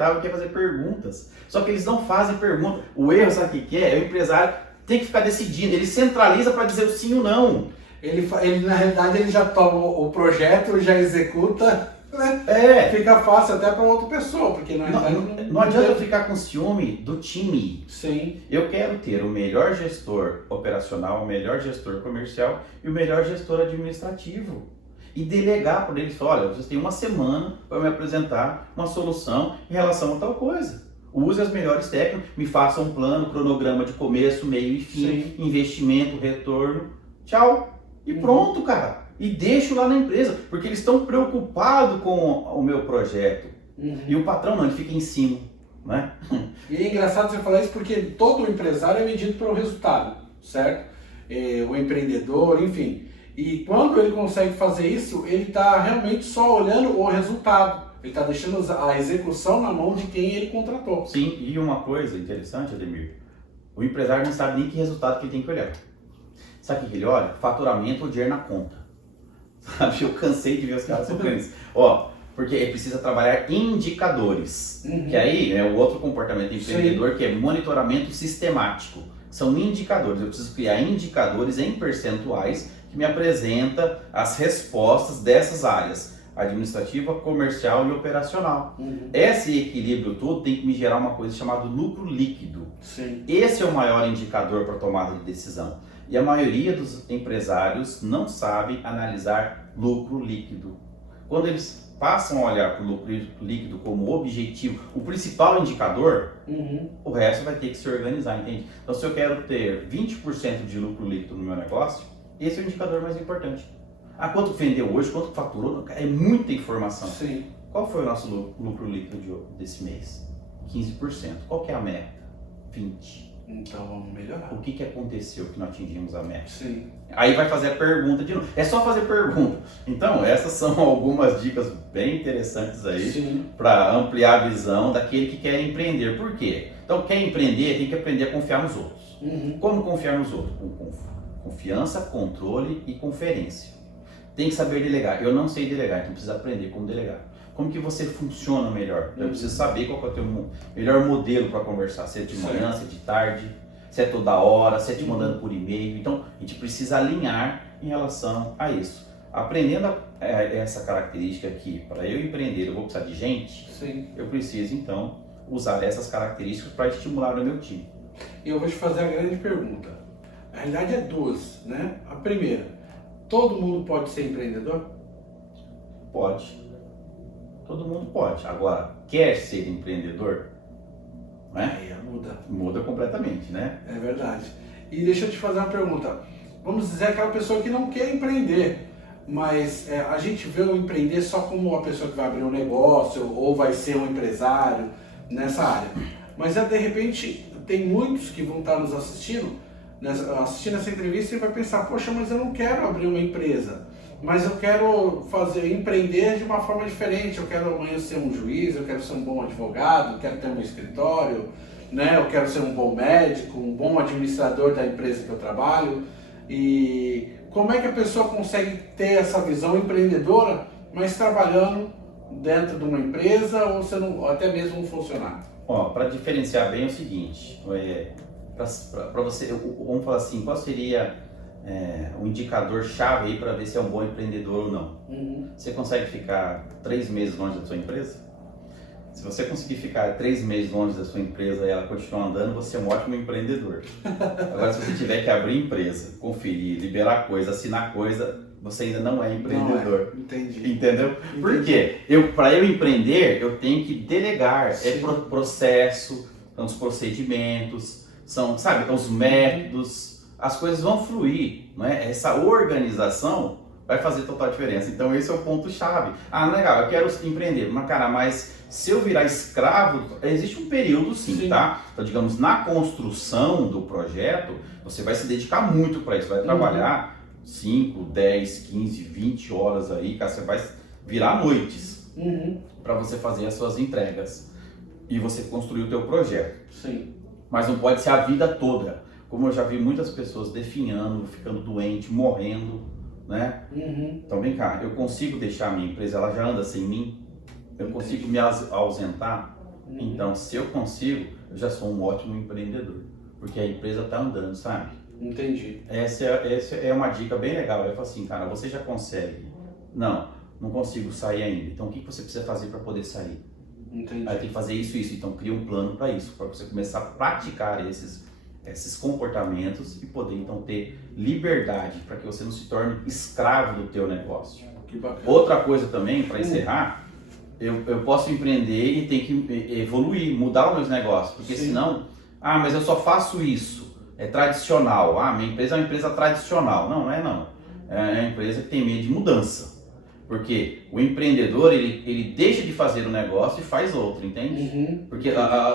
confortável, quer fazer perguntas. Só que eles não fazem pergunta. O erro, sabe o que é? É o empresário tem que ficar decidindo. Ele centraliza para dizer o sim ou não. Ele, na realidade, ele já toma o projeto, já executa, né? Fica fácil até para outra pessoa, porque não adianta eu ficar com ciúme do time. Sim. Eu quero ter o melhor gestor operacional, o melhor gestor comercial e o melhor gestor administrativo. E delegar para eles, olha, vocês têm uma semana para me apresentar uma solução em relação a tal coisa. Use as melhores técnicas, me faça um plano, cronograma de começo, meio e fim, Sim. investimento, retorno, tchau. E pronto, cara. E deixo lá na empresa, porque eles estão preocupados com o meu projeto. E o patrão não, ele fica em cima, né? E é engraçado você falar isso porque todo empresário é medido pelo resultado, certo? O empreendedor, enfim. E quando ele consegue fazer isso, ele está realmente só olhando o resultado. Ele está deixando a execução na mão de quem ele contratou. Sim, e uma coisa interessante, Ademir, o empresário não sabe nem que resultado que ele tem que olhar. Sabe o que ele olha? Faturamento ou dinheiro na conta. Sabe? Eu cansei de ver os caras focando nisso. Porque ele precisa trabalhar indicadores. Que aí é o outro comportamento empreendedor, que é monitoramento sistemático. São indicadores. Eu preciso criar indicadores em percentuais que me apresenta as respostas dessas áreas. Administrativa, comercial e operacional. Esse equilíbrio todo tem que me gerar uma coisa chamada lucro líquido. Sim. Esse é o maior indicador para tomada de decisão. E a maioria dos empresários não sabe analisar lucro líquido. Quando eles passam a olhar para o lucro líquido como objetivo, o principal indicador, o resto vai ter que se organizar, entende? Então, se eu quero ter 20% de lucro líquido no meu negócio, esse é o indicador mais importante. Quanto vendeu hoje, quanto faturou, é muita informação. Sim. Qual foi o nosso lucro líquido desse mês? 15%. Qual que é a meta? 20%. Então vamos melhorar. O que aconteceu que não atingimos a meta? Sim. Aí vai fazer a pergunta de novo. É só fazer pergunta. Então, essas são algumas dicas bem interessantes aí para ampliar a visão daquele que quer empreender. Por quê? Então, quer empreender, tem que aprender a confiar nos outros. Como confiar nos outros? Com confiança, controle e conferência. Tem que saber delegar. Eu não sei delegar, então preciso aprender como delegar. Como que você funciona melhor? Eu preciso saber qual que é o teu melhor modelo para conversar. Se é de manhã, se é de tarde, se é toda hora, se é te mandando por e-mail. Então, a gente precisa alinhar em relação a isso. Aprendendo essa característica aqui, para eu empreender, eu vou precisar de gente. Eu preciso, então, usar essas características para estimular o meu time. E eu vou te fazer a grande pergunta. Na realidade é duas, né? A primeira, todo mundo pode ser empreendedor? Pode. Todo mundo pode. Agora, quer ser empreendedor? Né? Aí muda. Muda completamente, né? É verdade. E deixa eu te fazer uma pergunta. Vamos dizer aquela pessoa que não quer empreender, mas a gente vê o empreender só como uma pessoa que vai abrir um negócio ou vai ser um empresário nessa área. Mas de repente tem muitos que vão estar nos assistindo essa entrevista e vai pensar, poxa, mas eu não quero abrir uma empresa. Mas eu quero empreender de uma forma diferente, eu quero amanhã ser um juiz, eu quero ser um bom advogado, eu quero ter um escritório, né? Eu quero ser um bom médico, um bom administrador da empresa que eu trabalho. E como é que a pessoa consegue ter essa visão empreendedora, mas trabalhando dentro de uma empresa ou sendo até mesmo um funcionário? Para diferenciar bem é o seguinte, para você, vamos falar assim, qual seria um indicador-chave aí para ver se é um bom empreendedor ou não? Você consegue ficar 3 meses longe da sua empresa? Se você conseguir ficar 3 meses longe da sua empresa e ela continuar andando, você é um ótimo empreendedor. Agora, se você tiver que abrir empresa, conferir, liberar coisa, assinar coisa, você ainda não é empreendedor. Entendi. Entendeu? Por quê? Para eu empreender, eu tenho que delegar. Processo, são os procedimentos, são, os métodos. As coisas vão fluir, não é? Essa organização vai fazer total diferença. Então esse é o ponto-chave. Legal, eu quero empreender, mas se eu virar escravo, existe um período sim, tá? Então, digamos, na construção do projeto, você vai se dedicar muito para isso, vai trabalhar 5, 10, 15, 20 horas aí, cara, você vai virar noites para você fazer as suas entregas e você construir o teu projeto. Mas não pode ser a vida toda. Como eu já vi muitas pessoas definhando, ficando doente, morrendo, né? Então vem cá, eu consigo deixar a minha empresa, ela já anda sem mim? Eu consigo me ausentar? Então, se eu consigo, eu já sou um ótimo empreendedor, porque a empresa está andando, sabe? Entendi. Essa é uma dica bem legal. Eu falo assim, cara, você já consegue? Não consigo sair ainda. Então, o que você precisa fazer para poder sair? Entendi. Aí tem que fazer isso, isso. Então, cria um plano para isso, para você começar a praticar esses comportamentos e poder, então, ter liberdade para que você não se torne escravo do teu negócio. Que bacana. Outra coisa também, para encerrar, eu posso empreender e tem que evoluir, mudar os meus negócios, porque senão, mas eu só faço isso, é tradicional, minha empresa é uma empresa tradicional. Não é não, é uma empresa que tem medo de mudança, porque o empreendedor, ele deixa de fazer um negócio e faz outro, entende? Porque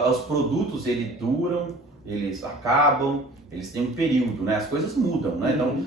os produtos, eles duram, eles acabam, eles têm um período, né? As coisas mudam, né? Então,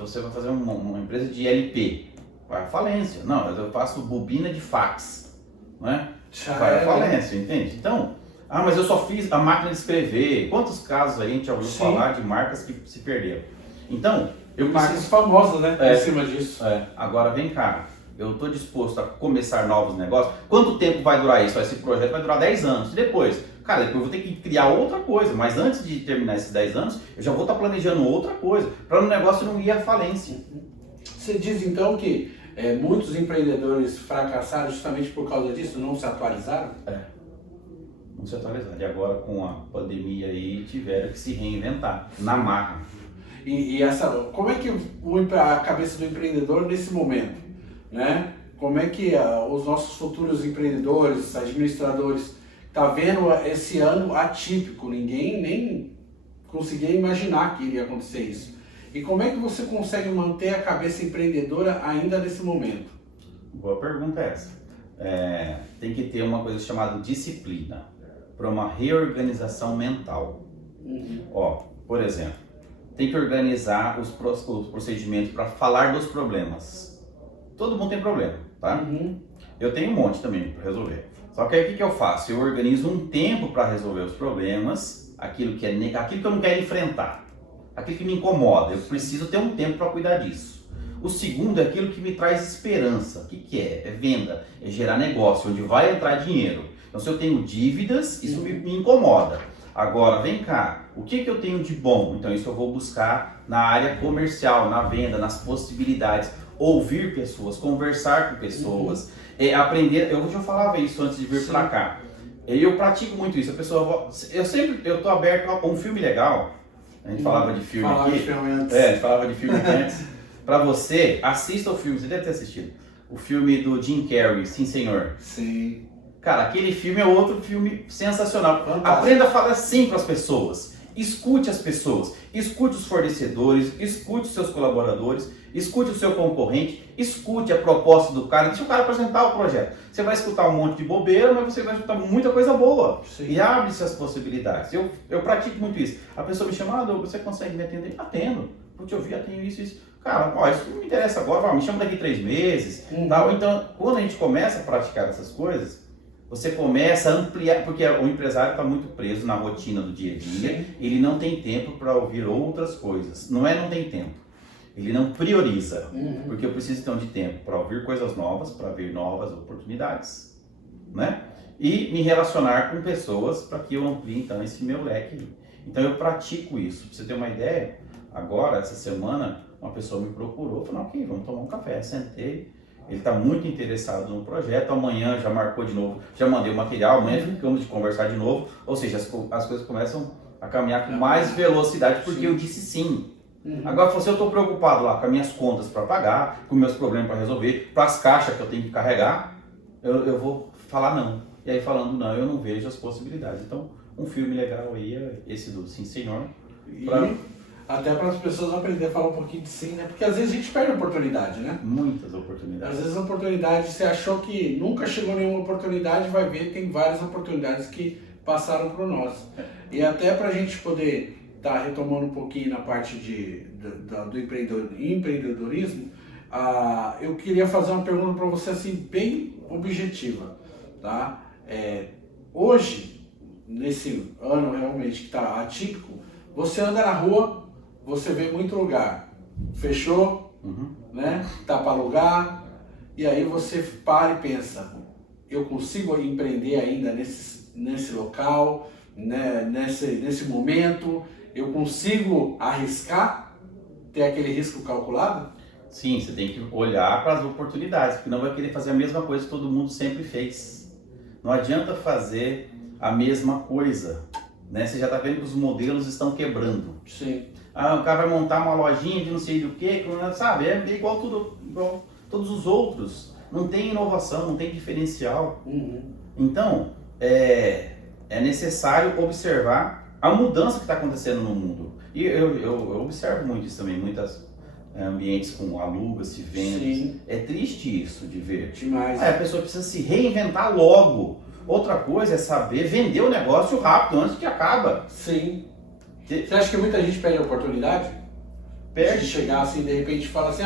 você vai fazer uma empresa de LP, vai à falência. Não, eu faço bobina de fax, né? Vai à falência, entende? Então, mas eu só fiz a máquina de escrever. Quantos casos aí a gente já ouviu falar de marcas que se perderam? Então, marcas famosas, né? Em cima disso. Agora vem cá, eu estou disposto a começar novos negócios. Quanto tempo vai durar isso? Esse projeto vai durar 10 anos. E depois? Cara, depois eu vou ter que criar outra coisa, mas antes de terminar esses 10 anos, eu já vou estar planejando outra coisa, para o negócio não ir à falência. Você diz então que muitos empreendedores fracassaram justamente por causa disso, não se atualizaram? Não se atualizaram. E agora com a pandemia aí tiveram que se reinventar, na marra. E como é que a cabeça do empreendedor nesse momento, né? Como é que os nossos futuros empreendedores, administradores, tá vendo esse ano atípico? Ninguém nem conseguia imaginar que iria acontecer isso. E como é que você consegue manter a cabeça empreendedora ainda nesse momento? Boa pergunta essa. Tem que ter uma coisa chamada disciplina, para uma reorganização mental. Por exemplo, tem que organizar os procedimentos para falar dos problemas. Todo mundo tem problema, tá? Eu tenho um monte também para resolver. Só que aí o que eu faço? Eu organizo um tempo para resolver os problemas, aquilo que eu não quero enfrentar, aquilo que me incomoda. Eu preciso ter um tempo para cuidar disso. O segundo é aquilo que me traz esperança. O que é? É venda, é gerar negócio, onde vai entrar dinheiro. Então, se eu tenho dívidas, isso me incomoda. Agora, vem cá, o que eu tenho de bom? Então, isso eu vou buscar na área comercial, na venda, nas possibilidades. Ouvir pessoas, conversar com pessoas, aprender. Eu já falava isso antes de vir para cá. Eu pratico muito isso. A pessoa, eu tô aberto a um filme legal. A gente falava de filme aqui. A gente falava de filme antes. Para você, assista o filme. Você deve ter assistido. O filme do Jim Carrey, Sim Senhor. Sim. Cara, aquele filme é outro filme sensacional. Fantástico. Aprenda a falar sim para as pessoas. Escute as pessoas. Escute os fornecedores. Escute os seus colaboradores. Escute o seu concorrente. Escute a proposta do cara. Deixa o cara apresentar o projeto. Você vai escutar um monte de bobeira, mas você vai escutar muita coisa boa. Sim. E abre-se as possibilidades. Eu pratico muito isso. A pessoa me chama, você consegue me atender? Atendo. Vou te ouvir, tenho isso. Cara, isso não me interessa agora. Me chama daqui 3 meses. Tal. Então, quando a gente começa a praticar essas coisas, você começa a ampliar, porque o empresário está muito preso na rotina do dia a dia, ele não tem tempo para ouvir outras coisas. Não tem tempo, ele não prioriza, porque eu preciso então de tempo para ouvir coisas novas, para ver novas oportunidades, né? E me relacionar com pessoas para que eu amplie então esse meu leque. Então eu pratico isso. Para você ter uma ideia, agora, essa semana, uma pessoa me procurou, falou, ok, vamos tomar um café. Sentei. Ele está muito interessado no projeto, amanhã já marcou de novo, já mandei o material, amanhã ficamos de conversar de novo, ou seja, as coisas começam a caminhar com mais velocidade, porque eu disse sim. Agora, se eu estou preocupado lá com as minhas contas para pagar, com meus problemas para resolver, para as caixas que eu tenho que carregar, eu vou falar não. E aí falando não, eu não vejo as possibilidades. Então, um filme legal aí é esse do Sim Senhor. Até para as pessoas aprenderem a falar um pouquinho de sim, né? Porque às vezes a gente perde a oportunidade, né? Muitas oportunidades. Às vezes a oportunidade, você achou que nunca chegou nenhuma oportunidade, vai ver, tem várias oportunidades que passaram por nós. E até para a gente poder estar retomando um pouquinho na parte do empreendedorismo, eu queria fazer uma pergunta para você assim, bem objetiva, tá? Hoje, nesse ano realmente que está atípico, você anda na rua, você vê muito lugar, fechou, né? Tá para alugar, e aí você para e pensa, eu consigo empreender ainda nesses nesse local, né, nesse momento? Eu consigo arriscar, ter aquele risco calculado? Sim, você tem que olhar para as oportunidades, porque não vai querer fazer a mesma coisa que todo mundo sempre fez. Não adianta fazer a mesma coisa, né? Você já está vendo que os modelos estão quebrando. Sim. Ah, o cara vai montar uma lojinha de não sei do que, sabe? É igual todos os outros. Não tem inovação, não tem diferencial. Então, é necessário observar a mudança que está acontecendo no mundo. E eu observo muito isso também, muitos ambientes com alugas, vendas. Sim. É triste isso de ver. Demais. A pessoa precisa se reinventar logo. Outra coisa é saber vender o negócio rápido, antes que acaba. Sim. Você acha que muita gente perde a oportunidade? Perde. De chegar assim, de repente, fala assim,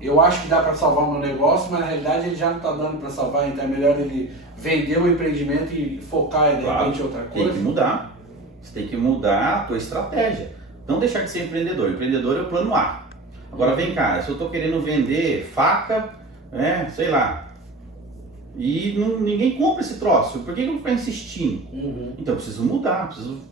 eu acho que dá para salvar o meu negócio, mas na realidade ele já não está dando para salvar, então é melhor ele vender o empreendimento e focar de repente em outra coisa. Tem que mudar. Você tem que mudar a tua estratégia. Não deixar de ser empreendedor. Empreendedor é o plano A. Agora vem cá, se eu estou querendo vender faca, sei lá, e ninguém compra esse troço, por que eu vou ficar insistindo? Então eu preciso mudar, preciso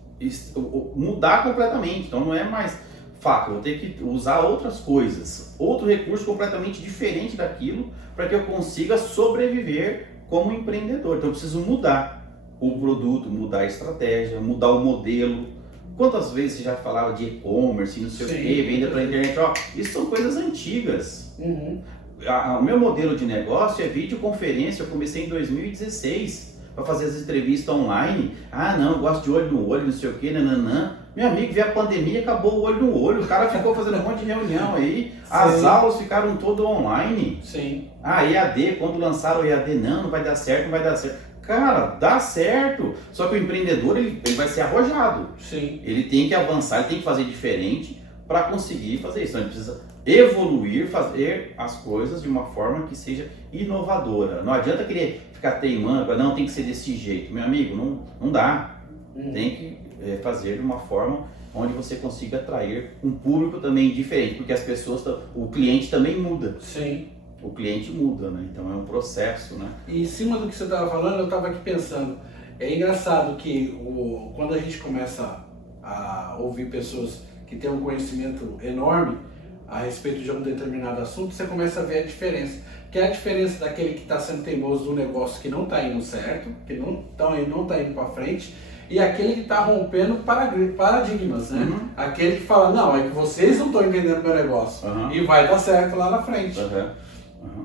mudar completamente. Então não é mais faca, eu vou ter que usar outras coisas, outro recurso completamente diferente daquilo para que eu consiga sobreviver como empreendedor. Então eu preciso mudar o produto, mudar a estratégia, mudar o modelo. Quantas vezes você já falava de e-commerce, não sei o que, venda pela internet? Isso são coisas antigas. O meu modelo de negócio é videoconferência. Eu comecei em 2016 para fazer as entrevistas online. Não, eu gosto de olho no olho, não sei o que, nananã. Meu amigo, veio a pandemia, acabou o olho no olho. O cara ficou fazendo um monte de reunião aí. As aulas ficaram todas online. Sim. EAD, quando lançaram o EAD, não vai dar certo, não vai dar certo. Cara, dá certo. Só que o empreendedor, ele vai ser arrojado. Sim. Ele tem que avançar, ele tem que fazer diferente para conseguir fazer isso. Então, ele precisa evoluir, fazer as coisas de uma forma que seja inovadora. Não adianta querer ficar teimando, não, tem que ser desse jeito. Meu amigo, não dá. Tem que fazer de uma forma onde você consiga atrair um público também diferente, porque as pessoas, o cliente também muda. Sim. O cliente muda, né? Então é um processo, né? E em cima do que você estava falando, eu estava aqui pensando, é engraçado que quando a gente começa a ouvir pessoas que têm um conhecimento enorme a respeito de um determinado assunto, você começa a ver a diferença. Que é a diferença daquele que está sendo teimoso do negócio que não está indo certo, que não está indo para frente, e aquele que está rompendo paradigmas, né? Aquele que fala, não, é que vocês não estão entendendo meu negócio, e vai dar certo lá na frente.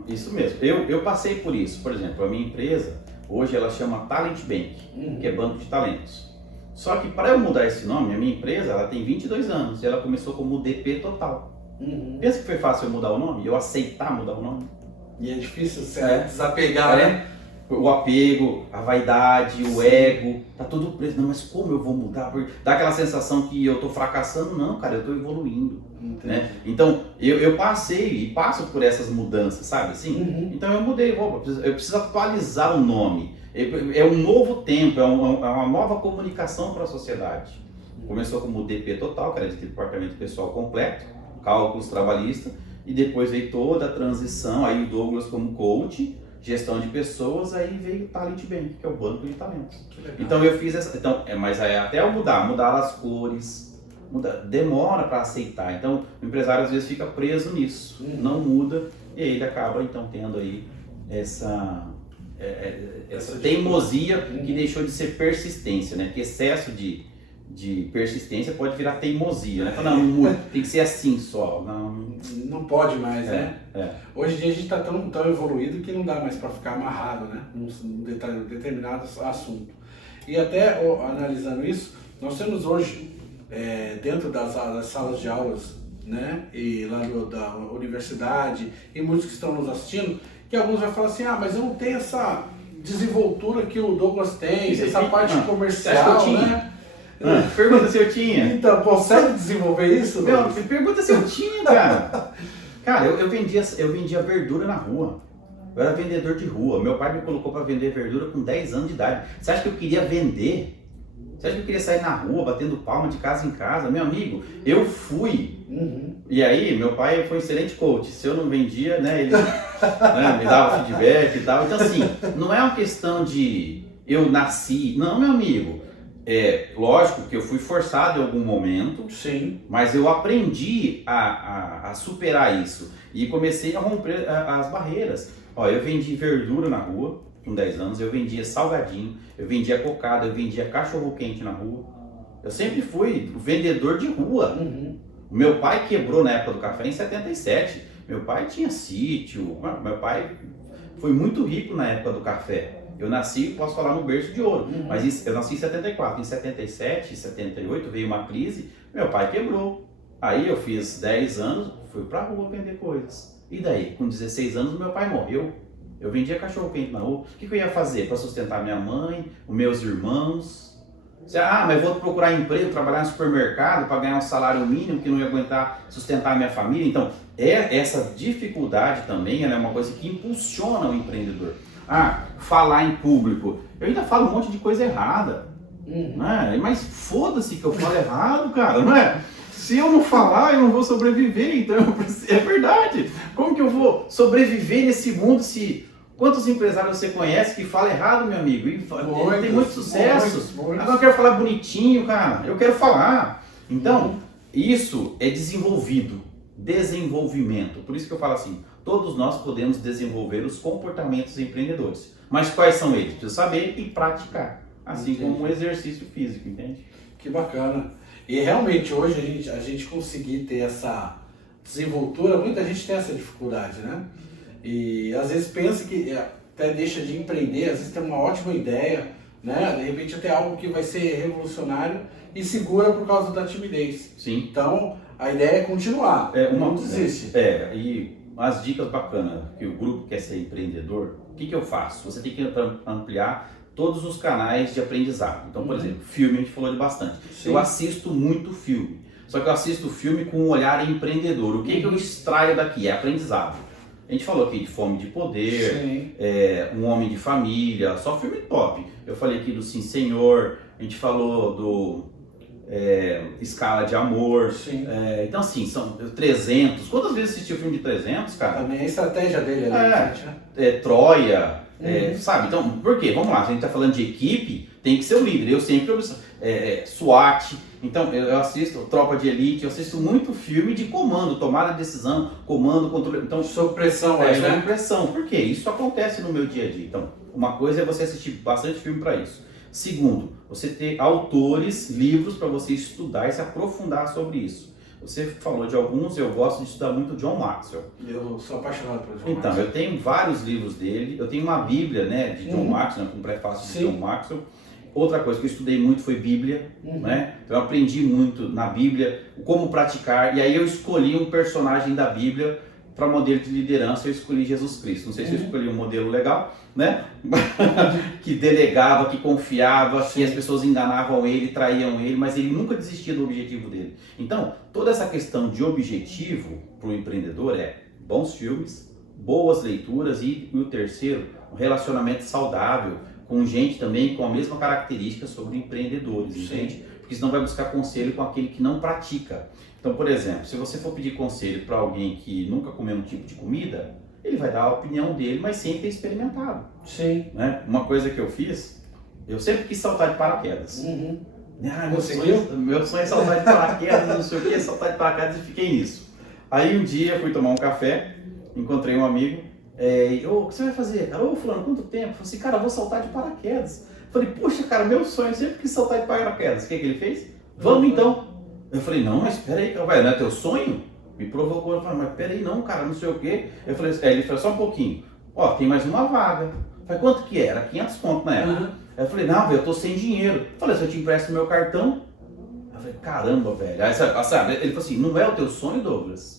Isso mesmo. Eu passei por isso. Por exemplo, a minha empresa, hoje ela chama Talent Bank, que é banco de talentos. Só que para eu mudar esse nome, a minha empresa ela tem 22 anos e ela começou como DP Total. Pensa que foi fácil eu mudar o nome? Eu aceitar mudar o nome? E é difícil desapegar, né? O apego, a vaidade, o ego, tá tudo preso. Não, mas como eu vou mudar? Dá aquela sensação que eu tô fracassando. Não, cara, eu tô evoluindo. Né? Então, eu passei e passo por essas mudanças, sabe assim? Então eu mudei, eu preciso atualizar o nome. É um novo tempo, é uma nova comunicação para a sociedade. Começou como DP Total, que era de departamento pessoal completo, cálculos trabalhistas, e depois veio toda a transição, aí o Douglas como coach, gestão de pessoas, aí veio o Talent Bank, que é o banco de talentos. Então eu fiz essa, mas aí até eu mudar as cores, demora para aceitar. Então o empresário às vezes fica preso nisso, não muda, e aí ele acaba então tendo aí essa teimosia que deixou de ser persistência, né? Que excesso de persistência pode virar teimosia, né? Não muda, tem que ser assim só. Não pode mais, né? Hoje em dia a gente está tão evoluído que não dá mais para ficar amarrado, né? Num determinado assunto. E até analisando isso, nós temos hoje, dentro das salas de aulas, né? E lá da universidade, e muitos que estão nos assistindo, que alguns vão falar assim, mas eu não tenho essa desenvoltura que o Douglas tem, essa parte comercial, né? Pergunta se eu tinha. Então, consegue desenvolver isso? Pergunta se eu tinha, cara. Cara, eu vendia verdura na rua. Eu era vendedor de rua. Meu pai me colocou para vender verdura com 10 anos de idade. Você acha que eu queria vender? Você acha que eu queria sair na rua, batendo palma de casa em casa? Meu amigo, eu fui. E aí, meu pai foi um excelente coach. Se eu não vendia, né, ele me dava feedback e tal. Então, assim, não é uma questão de eu nasci. Não, meu amigo. Lógico que eu fui forçado em algum momento, Sim. mas eu aprendi a superar isso e comecei a romper as barreiras. Ó, eu vendi verdura na rua com 10 anos, eu vendia salgadinho, eu vendia cocada, eu vendia cachorro-quente na rua. Eu sempre fui vendedor de rua. Uhum. O meu pai quebrou na época do café em 77. Meu pai tinha sítio, meu pai foi muito rico na época do café. Eu nasci, posso falar, no berço de ouro, mas eu nasci em 74. Em 77, 78 veio uma crise, meu pai quebrou. Aí eu fiz 10 anos, fui pra rua vender coisas. E daí, com 16 anos, meu pai morreu. Eu vendia cachorro-quente na rua. O que eu ia fazer para sustentar minha mãe, os meus irmãos? Mas vou procurar emprego, trabalhar no supermercado para ganhar um salário mínimo que não ia aguentar sustentar a minha família. Então, essa dificuldade também é uma coisa que impulsiona o empreendedor. Falar em público. Eu ainda falo um monte de coisa errada. Né? Mas foda-se que eu falo errado, cara, não é? Se eu não falar, eu não vou sobreviver, então é verdade. Como que eu vou sobreviver nesse mundo se... Quantos empresários você conhece que falam errado, meu amigo? E tem muito sucesso. Agora eu quero falar bonitinho, cara. Eu quero falar. Então, isso é desenvolvimento. Por isso que eu falo assim, todos nós podemos desenvolver os comportamentos empreendedores. Mas quais são eles? Precisa saber e praticar. Assim como um exercício físico, entende? Que bacana. E realmente hoje a gente conseguir ter essa desenvoltura, muita gente tem essa dificuldade, né? E às vezes pensa que até deixa de empreender, às vezes tem uma ótima ideia, né? De repente até algo que vai ser revolucionário e segura por causa da timidez. Sim. Então a ideia é continuar, não desiste. E as dicas bacanas que o grupo quer ser empreendedor, o que eu faço? Você tem que ampliar todos os canais de aprendizado. Então, por exemplo, filme a gente falou de bastante. Sim. Eu assisto muito filme, só que eu assisto filme com um olhar empreendedor. O que eu extraio daqui? É aprendizado. A gente falou aqui de Fome de Poder, Um Homem de Família, só filme top. Eu falei aqui do Sim Senhor, a gente falou do Escala de Amor. Então assim, são 300. Quantas vezes assistiu o filme de 300, cara? Também a estratégia dele ali. Troia, sabe? Então, por quê? Vamos lá, a gente tá falando de equipe, tem que ser o líder. Eu sempre SWAT. Então, eu assisto Tropa de Elite, eu assisto muito filme de comando, tomada de decisão, comando, controle. Então, sob pressão, sob pressão. Por quê? Isso acontece no meu dia a dia. Então, uma coisa é você assistir bastante filme para isso. Segundo, você ter autores, livros para você estudar e se aprofundar sobre isso. Você falou de alguns, eu gosto de estudar muito John Maxwell. Eu sou apaixonado por John Maxwell. Então, eu tenho vários livros dele, eu tenho uma bíblia, né, de John Maxwell, com prefácio de John Maxwell. Outra coisa que eu estudei muito foi Bíblia, né? Então eu aprendi muito na Bíblia, como praticar, e aí eu escolhi um personagem da Bíblia para modelo de liderança, eu escolhi Jesus Cristo. Não sei se eu escolhi um modelo legal, né? Que delegava, que confiava, que as pessoas enganavam ele, traíam ele, mas ele nunca desistia do objetivo dele. Então, toda essa questão de objetivo para o empreendedor é bons filmes, boas leituras e o terceiro, um relacionamento saudável, com gente também com a mesma característica sobre empreendedores, entende? Porque senão vai buscar conselho com aquele que não pratica. Então, por exemplo, se você for pedir conselho para alguém que nunca comeu um tipo de comida, ele vai dar a opinião dele, mas sem ter experimentado. Né? Uma coisa que eu fiz, eu sempre quis saltar de paraquedas. Meu sonho é saltar de paraquedas, não sei o que, saltar de paraquedas e fiquei nisso. Aí um dia fui tomar um café, encontrei um amigo, o que você vai fazer? Cara, fulano, quanto tempo? Eu falei assim, cara, eu vou saltar de paraquedas. Eu falei, poxa, cara, meu sonho, eu sempre quis saltar de paraquedas. O que ele fez? Vamos então. Eu falei, não, mas peraí, não é teu sonho? Me provocou, eu falei, mas peraí não, cara, não sei o quê. Eu falei, ele falou, só um pouquinho. Tem mais uma vaga. Eu falei, quanto que era? 500 conto na época. Eu falei, não, velho, eu tô sem dinheiro. Eu falei, se eu te empresto meu cartão. Eu falei, caramba, velho. Aí, sabe, ele falou assim, não é o teu sonho, Douglas?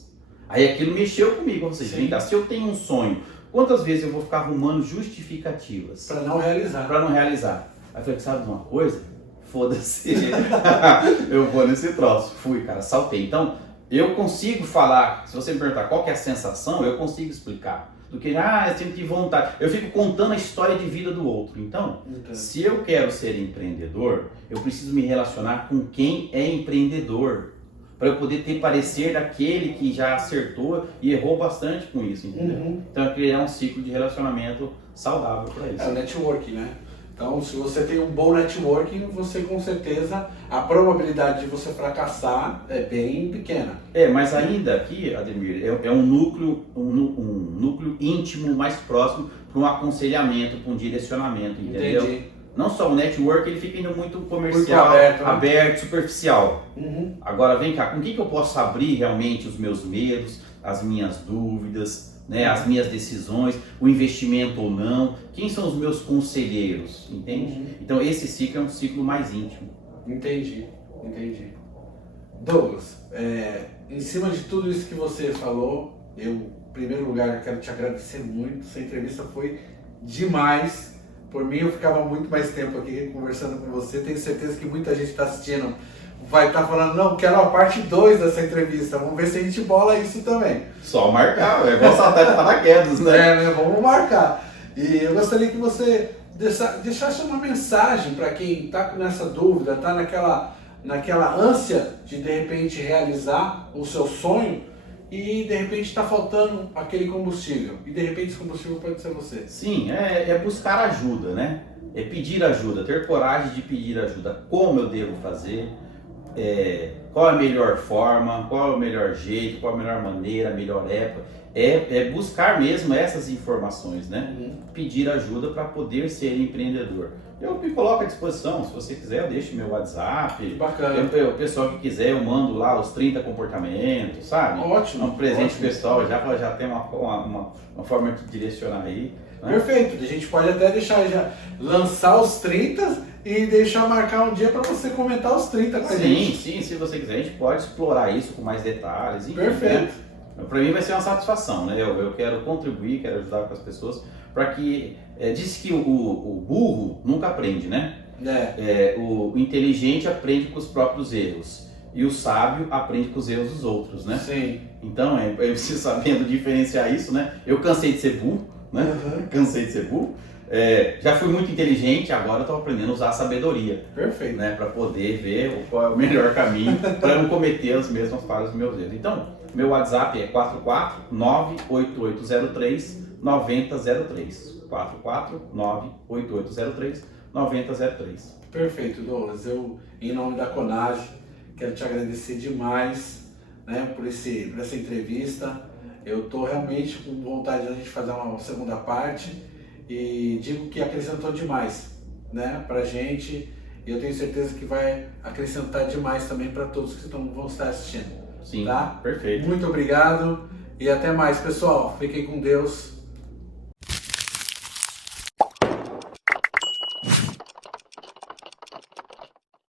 Aí aquilo mexeu comigo. Eu falei, gente, se eu tenho um sonho, quantas vezes eu vou ficar arrumando justificativas? Para não realizar. Aí eu falei, sabe de uma coisa? Foda-se. Eu vou nesse troço. Fui, cara, saltei. Então, eu consigo falar, se você me perguntar qual que é a sensação, eu consigo explicar. Do que, eu tenho que vontade. Eu fico contando a história de vida do outro. Então, se eu quero ser empreendedor, eu preciso me relacionar com quem é empreendedor. Para eu poder ter parecer daquele que já acertou e errou bastante com isso, entendeu? Então, eu criar um ciclo de relacionamento saudável para isso. É o network, né? Então, se você tem um bom networking, você com certeza, a probabilidade de você fracassar é bem pequena. Mas ainda aqui, Ademir, é um núcleo, um núcleo íntimo mais próximo para um aconselhamento, para um direcionamento, entendeu? Entendi. Não só o network, ele fica indo muito comercial, Muito aberto, né? aberto, superficial. Uhum. Agora vem cá, com que eu posso abrir realmente os meus medos, as minhas dúvidas, né, as minhas decisões, o investimento ou não? Quem são os meus conselheiros, entende? Uhum. Então esse ciclo é um ciclo mais íntimo. Entendi. Douglas, em cima de tudo isso que você falou, eu, em primeiro lugar, quero te agradecer muito. Essa entrevista foi demais. Por mim, eu ficava muito mais tempo aqui conversando com você. Tenho certeza que muita gente está assistindo vai estar falando, não, quero a parte 2 dessa entrevista. Vamos ver se a gente bola isso também. Só marcar, é igual saltar de paraquedas, né? Vamos marcar. E eu gostaria que você deixasse uma mensagem para quem está nessa dúvida, está naquela ânsia de repente realizar o seu sonho e de repente está faltando aquele combustível. E de repente esse combustível pode ser você. Sim, é buscar ajuda, né? É pedir ajuda, ter coragem de pedir ajuda. Como eu devo fazer? Qual é a melhor forma? Qual é o melhor jeito? Qual é a melhor maneira, a melhor época? É buscar mesmo essas informações, né? Pedir ajuda para poder ser empreendedor. Eu me coloco à disposição, se você quiser eu deixo meu WhatsApp. Bacana. O pessoal que quiser eu mando lá os 30 comportamentos, sabe? Ótimo. É um presente ótimo. pessoal, já tem uma forma de direcionar aí. Né? Perfeito, a gente pode até deixar lançar os 30 e deixar marcar um dia para você comentar os 30 com a gente. Sim, se você quiser a gente pode explorar isso com mais detalhes. Enfim, Perfeito. Né? Para mim vai ser uma satisfação, né? Eu quero contribuir, quero ajudar com as pessoas para que... diz que o burro nunca aprende, né? O inteligente aprende com os próprios erros e o sábio aprende com os erros dos outros, né? Sim. Então, eu preciso sabendo diferenciar isso, né? Eu cansei de ser burro, né? Cansei de ser burro. Já fui muito inteligente, agora estou aprendendo a usar a sabedoria. Perfeito. Né? Para poder ver qual é o melhor caminho para não cometer as mesmas falhas dos meus erros. Então, meu WhatsApp é 4498803-9003. 4498803-9003. Perfeito, Douglas. Eu, em nome da Conage, quero te agradecer demais, né, por essa entrevista. Eu estou realmente com vontade de a gente fazer uma segunda parte e digo que acrescentou demais, né, para a gente. E eu tenho certeza que vai acrescentar demais também para todos que vão estar assistindo. Sim, tá? Perfeito. Muito obrigado e até mais, pessoal. Fiquem com Deus.